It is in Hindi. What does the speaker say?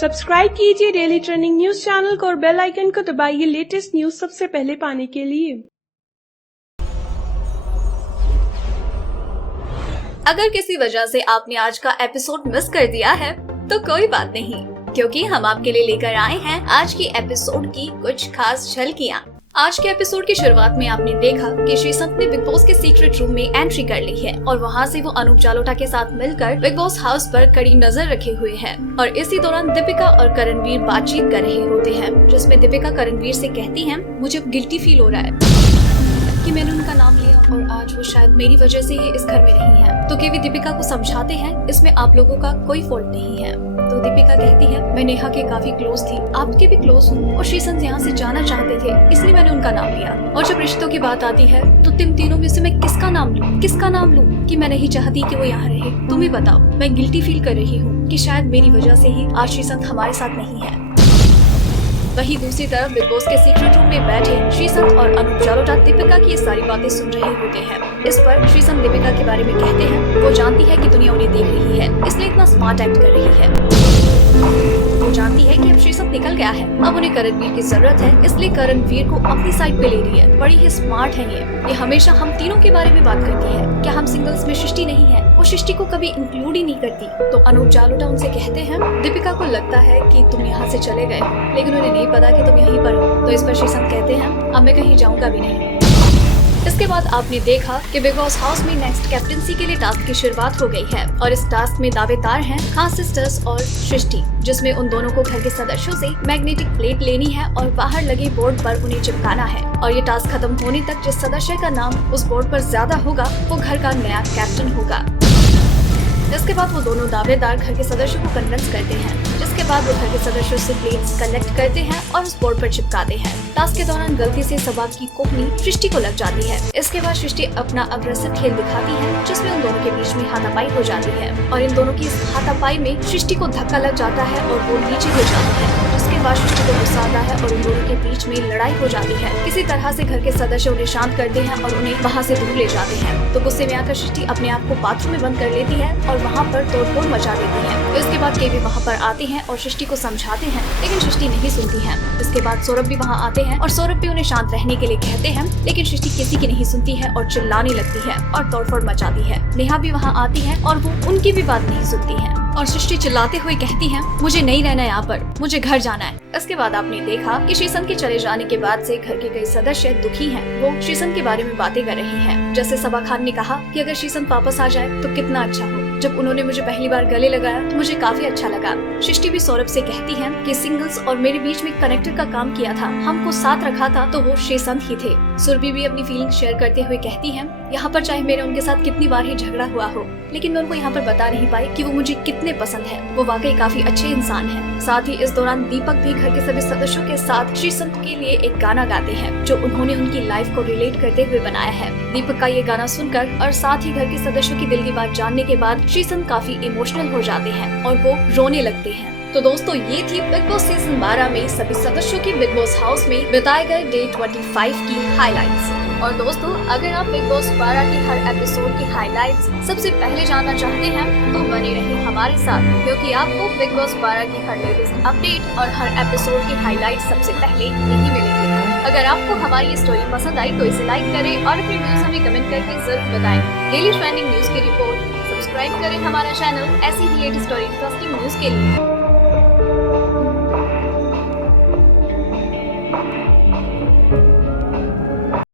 सब्सक्राइब कीजिए डेली ट्रेंडिंग न्यूज चैनल को और बेल आइकन को दबाइए लेटेस्ट न्यूज सबसे पहले पाने के लिए। अगर किसी वजह से आपने आज का एपिसोड मिस कर दिया है तो कोई बात नहीं, क्योंकि हम आपके लिए लेकर आए हैं आज की एपिसोड की कुछ खास झलकियाँ। आज के एपिसोड की शुरुआत में आपने देखा कि श्रीसंत ने बिग बॉस के सीक्रेट रूम में एंट्री कर ली है और वहां से वो अनूप जालोटा के साथ मिलकर बिग बॉस हाउस पर कड़ी नजर रखे हुए हैं। और इसी दौरान दीपिका और करणवीर बातचीत कर रहे होते हैं, जिसमें दीपिका करणवीर से कहती है, मुझे अब गिल्टी फील हो रहा है कि मैंने उनका नाम लिया और आज वो शायद मेरी वजह से ही इस घर में नहीं है। तो केवी दीपिका को समझाते हैं, इसमें आप लोगों का कोई फॉल्ट नहीं है। तो दीपिका कहती है, मैं नेहा के काफी क्लोज थी, आपके भी क्लोज हूँ और श्रीसंत यहाँ से जाना चाहते थे, इसलिए मैंने उनका नाम लिया। और जब रिश्तों की बात आती है तो तुम तीनों में से मैं किसका नाम लूँ कि मैं नहीं चाहती कि वो यहाँ रहे। तुम ही बताओ। मैं गिल्टी फील कर रही हूँ कि शायद मेरी वजह से ही आज श्रीसंत हमारे साथ नहीं है। वहीं दूसरी तरफ बिग बॉस के सीक्रेट रूम में बैठे श्रीसंत और अनूप जालोटा दीपिका की ये सारी बातें सुन रहे होते हैं। इस पर श्रीसंत दीपिका के बारे में कहते हैं, वो जानती है कि दुनिया उन्हें देख रही है, इसलिए इतना स्मार्ट एक्ट कर रही है। वो जानती है कि अब श्रीसंत निकल गया है, अब उन्हें करणवीर की जरूरत है, इसलिए करणवीर को अपनी साइड पे ले रही है। बड़ी ही स्मार्ट है ये हमेशा हम तीनों के बारे में बात करती है। क्या हम सिंगल्स में सृष्टि नहीं है? वो सृष्टि को कभी इंक्लूड ही नहीं करती। तो अनूप जालोटा उनसे कहते हैं, दीपिका को लगता है कि तुम यहाँ से चले गए, लेकिन उन्हें नहीं पता कि तुम यहीं पर हो। तो इस पर श्रीसंत कहते हैं, अब मैं कहीं जाऊंगा भी नहीं। इसके बाद आपने देखा कि बिग बॉस हाउस में नेक्स्ट कैप्टेंसी के लिए टास्क की शुरुआत हो गई है और इस टास्क में दावेदार हैं खान सिस्टर्स और सृष्टि, जिसमें उन दोनों को घर के सदस्यों से मैग्नेटिक प्लेट लेनी है और बाहर लगे बोर्ड पर उन्हें चिपकाना है। और ये टास्क खत्म होने तक जिस सदस्य का नाम उस बोर्ड पर ज्यादा होगा वो घर का नया कैप्टन होगा। इसके बाद वो दोनों दावेदार घर के सदस्यों को कन्विंस करते हैं, जिसके बाद वो घर के सदस्यों से प्लेट्स कलेक्ट करते हैं और उस बोर्ड पर चिपकाते हैं। टास्क के दौरान गलती से सबाब की कोपनी सृष्टि को लग जाती है। इसके बाद सृष्टि अपना अग्रेसिव खेल दिखाती है, जिसमें उन दोनों के बीच में हाथापाई हो जाती है और इन दोनों की इस हाथापाई में सृष्टि को धक्का लग जाता है और वो नीचे गिर जाती है। जिसके बाद सृष्टि को गुस्सा आता है और उन दोनों के बीच में लड़ाई हो जाती है। किसी तरह से घर के सदस्य उन्हें शांत करते हैं और उन्हें वहाँ से दूर ले जाते हैं। तो गुस्से में आकर सृष्टि अपने आप को बाथरूम में बंद कर लेती है और वहाँ पर तोड़फोड़ मचा देती है। इसके बाद केवी वहाँ पर आते हैं और सृष्टि को समझाते हैं, लेकिन सृष्टि नहीं सुनती है। इसके बाद सौरभ भी वहाँ आते हैं और सौरभ भी उन्हें शांत रहने के लिए कहते हैं, लेकिन सृष्टि किसी की नहीं सुनती है और चिल्लाने लगती है और तोड़फोड़ मचाती है। नेहा भी वहाँ आती है और वो उनकी भी बात नहीं सुनती है और सृष्टि चिल्लाते हुए कहती है, मुझे नहीं रहना यहाँ पर, मुझे घर जाना है। इसके बाद आपने देखा कि श्रीसंत के चले जाने के बाद से घर के कई सदस्य दुखी हैं। वो श्रीसंत के बारे में बातें कर रहे हैं। जैसे सबा खान ने कहा कि अगर श्रीसंत वापस आ जाए तो कितना अच्छा हो। जब उन्होंने मुझे पहली बार गले लगाया तो मुझे काफी अच्छा लगा। सृष्टि भी सौरभ से कहती है कि सिंगल्स और मेरे बीच में कनेक्टर का काम किया था, हमको साथ रखा था तो वो श्रीसंत ही थे। सुरभि भी अपनी फीलिंग शेयर करते हुए कहती है, यहाँ पर चाहे मेरे उनके साथ कितनी बार ही झगड़ा हुआ हो, लेकिन मैं उनको यहाँ पर बता नहीं पाई कि वो मुझे कितने पसंद है। वो वाकई काफी अच्छे इंसान हैं। साथ ही इस दौरान दीपक भी घर के सभी सदस्यों के साथ श्रीसंत के लिए एक गाना गाते हैं, जो उन्होंने उनकी लाइफ को रिलेट करते हुए बनाया है। दीपक का ये गाना सुनकर और साथ ही घर के सदस्यों की दिल की बात जानने के बाद श्रीसंत काफी इमोशनल हो जाते हैं और वो रोने लगते हैं। तो दोस्तों, ये थी बिग बॉस सीजन 12 में सभी सदस्यों की बिग बॉस हाउस में बिताए गए डे 25 की हाइलाइट्स। और दोस्तों, अगर आप बिग बॉस 12 के हर एपिसोड की हाइलाइट्स सबसे पहले जानना चाहते हैं तो बने रहिए हमारे साथ, क्योंकि आपको बिग बॉस 12 की हर लेटेस्ट अपडेट और हर एपिसोड की हाइलाइट्स सबसे पहले यही मिलेंगे। अगर आपको हमारी ये स्टोरी पसंद आई तो इसे लाइक करें और अपने व्यूज हमें कमेंट करके जरूर बताएं। डेली ट्रेंडिंग न्यूज की रिपोर्ट सब्सक्राइब करें हमारा चैनल ऐसी ही लेटेस्ट और इंटरेस्टिंग न्यूज के लिए।